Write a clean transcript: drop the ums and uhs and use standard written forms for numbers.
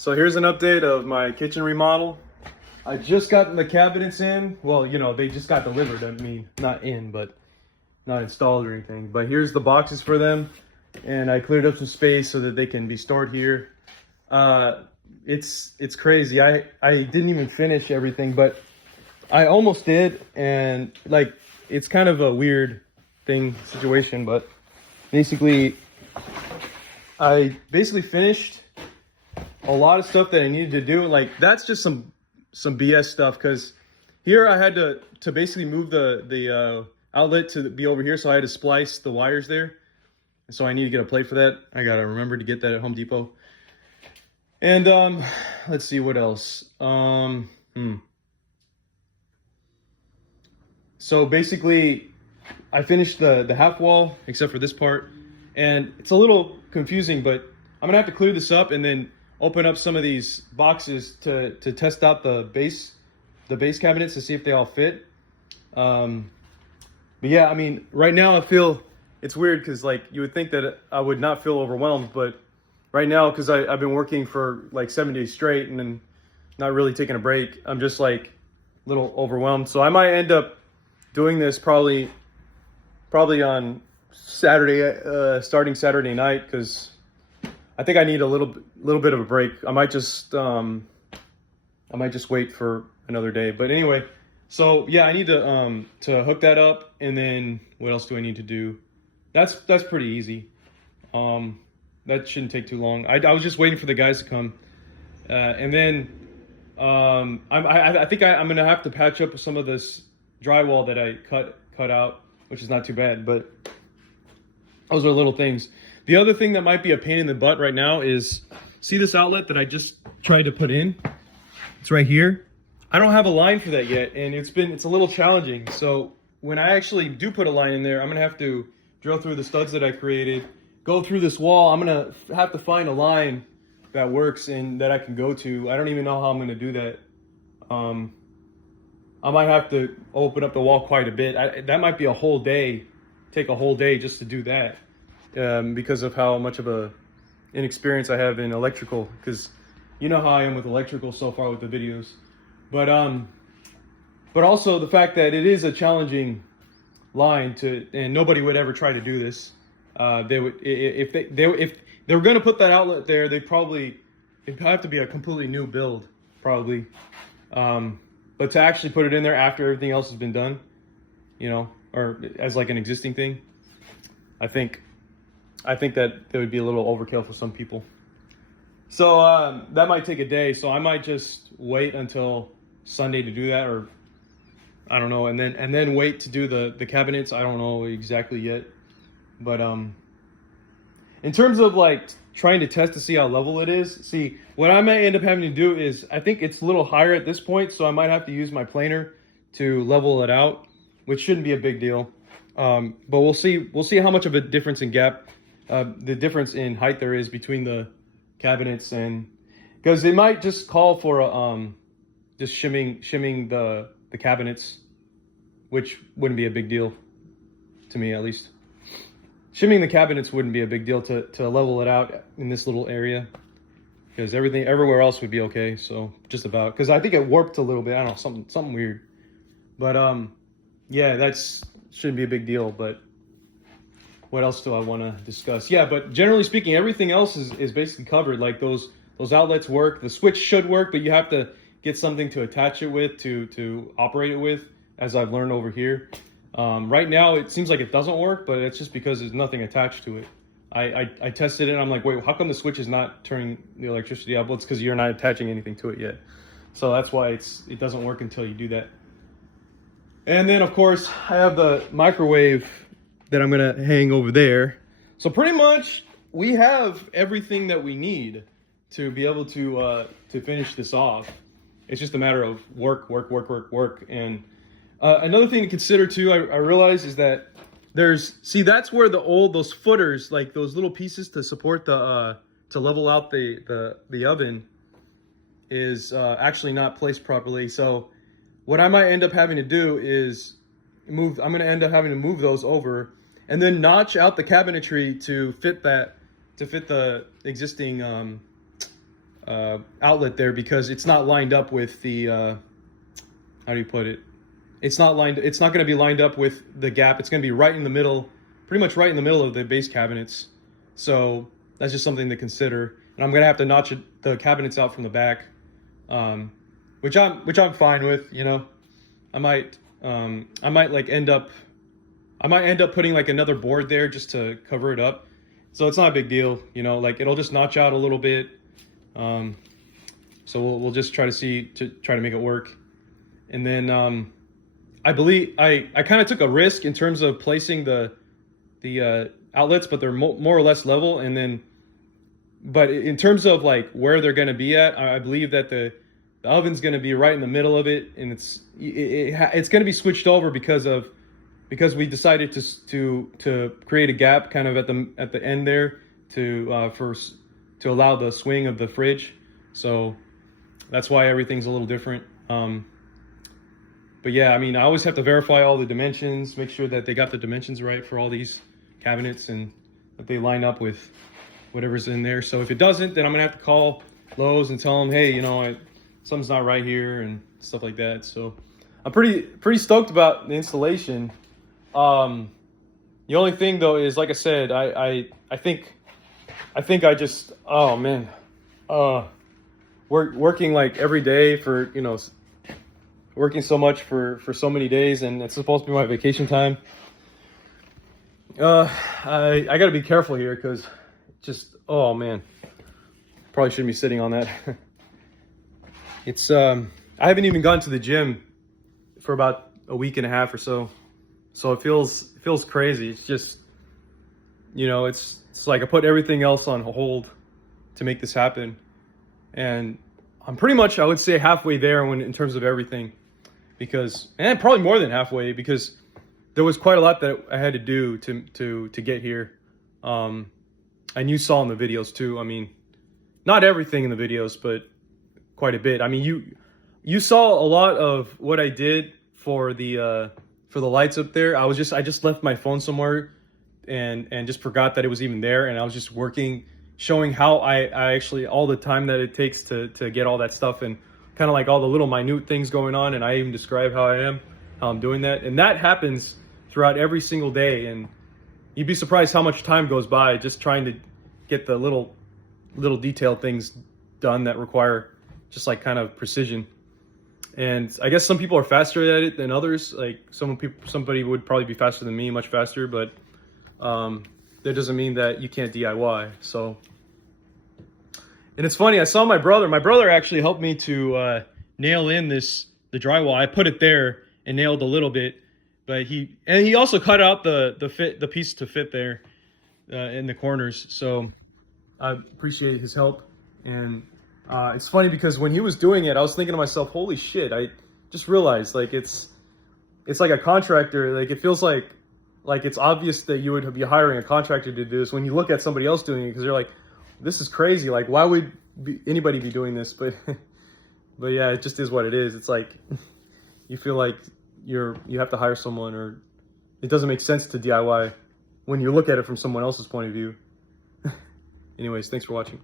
So here's an update of my kitchen remodel. I just got the cabinets in. Well, you know, they just got delivered. I mean, not in, but not installed or anything. But here's the boxes for them. And I cleared up some space so that they can be stored here. It's crazy. I didn't even finish everything, but I almost did. And like, it's kind of a weird situation, but basically, I finished a lot of stuff that I needed to do. Like, that's just some BS stuff, because here I had to basically move the outlet to be over here, so I had to splice the wires there. And so I need to get a plate for that. I gotta remember to get that at Home Depot. And let's see what else. So basically, I finished the half wall except for this part, and it's a little confusing, but I'm gonna have to clear this up and then open up some of these boxes to test out the base cabinets to see if they all fit. But yeah, I mean, right now I feel it's weird, because like, you would think that I would not feel overwhelmed, but right now, because I've been working for like 7 days straight and then not really taking a break, I'm just like a little overwhelmed. So I might end up doing this probably on Saturday, starting Saturday night, because I think I need a little bit of a break. I might just wait for another day. But anyway, so yeah, I need to hook that up, and then what else do I need to do? That's pretty easy. That shouldn't take too long. I was just waiting for the guys to come, and then I think I'm gonna have to patch up some of this drywall that I cut out, which is not too bad, but those are little things. The other thing that might be a pain in the butt right now is, see this outlet that I just tried to put in? It's right here. I don't have a line for that yet, and it's a little challenging. So when I actually do put a line in there, I'm gonna have to drill through the studs that I created, go through this wall. I'm gonna have to find a line that works and that I can go to. I don't even know how I'm gonna do that. I might have to open up the wall quite a bit. That might be a whole day, take a whole day just to do that, because of how much of a inexperience I have in electrical, because you know how I am with electrical so far with the videos. But also the fact that it is a challenging line and nobody would ever try to do this. They would, if they were going to put that outlet there, it'd have to be a completely new build, probably. But to actually put it in there after everything else has been done, you know, or as like an existing thing, I think that it would be a little overkill for some people. So that might take a day. So I might just wait until Sunday to do that, or I don't know, and then wait to do the cabinets. I don't know exactly yet, but in terms of like trying to test to see how level it is, see, what I might end up having to do is, I think it's a little higher at this point, so I might have to use my planer to level it out, which shouldn't be a big deal. But we'll see how much of a difference in the difference in height there is between the cabinets, and because it might just call for just shimming the cabinets, which wouldn't be a big deal to me, at least. Shimming the cabinets wouldn't be a big deal to level it out in this little area, because everywhere else would be okay. So just about, because I think it warped a little bit. I don't know, something weird. But yeah, shouldn't be a big deal. But what else do I want to discuss? Yeah, but generally speaking, everything else is basically covered. Like those outlets work. The switch should work, but you have to get something to attach it with to operate it with, as I've learned over here. Right now it seems like it doesn't work, but it's just because there's nothing attached to it. I tested it and I'm like, wait, how come the switch is not turning the electricity up? Well, it's because you're not attaching anything to it yet. So that's why it doesn't work until you do that. And then of course I have the microwave that I'm gonna hang over there. So pretty much we have everything that we need to be able to finish this off. It's just a matter of work. And another thing to consider too, I realize, is that that's where those footers, like those little pieces to support to level out the oven, is actually not placed properly. So what I might end up having to do is I'm going to end up having to move those over, and then notch out the cabinetry to fit the existing outlet there, because it's not lined up with the how do you put it? It's not going to be lined up with the gap. It's going to be right in the middle, pretty much right in the middle of the base cabinets. So that's just something to consider. And I'm going to have to notch the cabinets out from the back, which I'm fine with. You know, I might like end up putting like another board there just to cover it up. So it's not a big deal, you know, like it'll just notch out a little bit. So we'll just try to make it work. And then I believe I kind of took a risk in terms of placing the outlets, but they're more or less level. And then, but in terms of like where they're going to be at, I believe that the oven's going to be right in the middle of it, and it's going to be switched over because we decided to create a gap kind of at the end there to allow the swing of the fridge. So that's why everything's a little different. But yeah, I mean, I always have to verify all the dimensions, make sure that they got the dimensions right for all these cabinets and that they line up with whatever's in there. So if it doesn't, then I'm gonna have to call Lowe's and tell them, hey, you know, something's not right here and stuff like that. So I'm pretty stoked about the installation. The only thing though is, like I said, I think I just, oh man, working like every day for, you know, working so much for so many days, and it's supposed to be my vacation time. I gotta be careful here, because just, oh man, probably shouldn't be sitting on that. It's I haven't even gone to the gym for about a week and a half or so, so it feels crazy. It's just, you know, it's like I put everything else on hold to make this happen, and I'm pretty much, I would say, halfway there in terms of everything. And probably more than halfway, because there was quite a lot that I had to do to get here. And you saw in the videos too. I mean, not everything in the videos, but quite a bit. I mean, you saw a lot of what I did for the lights up there. I just left my phone somewhere and just forgot that it was even there, and I was just working, showing how I actually, all the time that it takes to get all that stuff, and kind of like all the little minute things going on. And I even describe how I'm doing that. And that happens throughout every single day. And you'd be surprised how much time goes by just trying to get the little detailed things done that require just kind of precision. And I guess some people are faster at it than others. Like somebody would probably be faster than me, much faster, but that doesn't mean that you can't DIY. So, and it's funny, I saw my brother actually helped me to nail in the drywall. I put it there and nailed a little bit, but he also cut out the piece to fit there in the corners. So I appreciate his help. And it's funny because when he was doing it, I was thinking to myself, holy shit, I just realized, like, it's like a contractor. Like, it feels like it's obvious that you would be hiring a contractor to do this when you look at somebody else doing it, because you're like, this is crazy. Like, why would anybody be doing this? But yeah, it just is what it is. It's like you feel like you have to hire someone, or it doesn't make sense to DIY when you look at it from someone else's point of view. Anyways, thanks for watching.